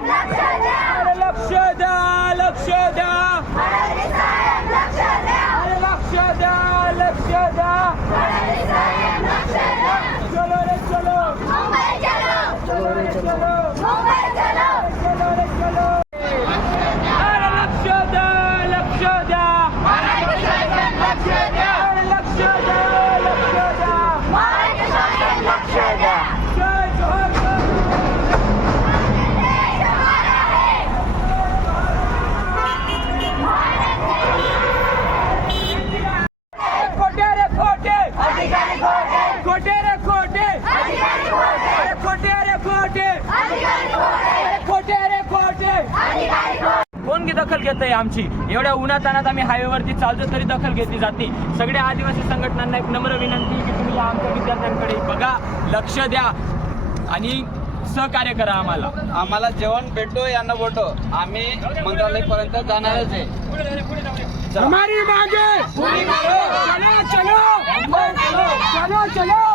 लक्ष द्या, लक्ष द्या, लक्ष द्या, लक्ष द्या. चलो रे चलो, चलो रे चलो, चलो रे चलो. अरे लक्ष द्या, लक्ष द्या, लक्ष द्या, लक्ष द्या. जय जोहार. खोटे रे खोटे, खोटे रे खोटे, खोटे रे खोटे, खोटे रे खोटे. कोण की दखल घेतंय आमची? एवढ्या उन्हातानात आम्ही हायवेवरती चालतो तरी दखल घेतली जाते. सगळ्या आदिवासी संघटनांना एक नम्र विनंती की तुम्ही आमच्या विद्यार्थ्यांकडे बघा, लक्ष द्या आणि सहकार्य करा. आम्हाला जेवण भेटो या न भेटो, आम्ही मंत्रालयापर्यंत जाणारच आहे. हमारी मांगे, चलो चलो, चलो चलो.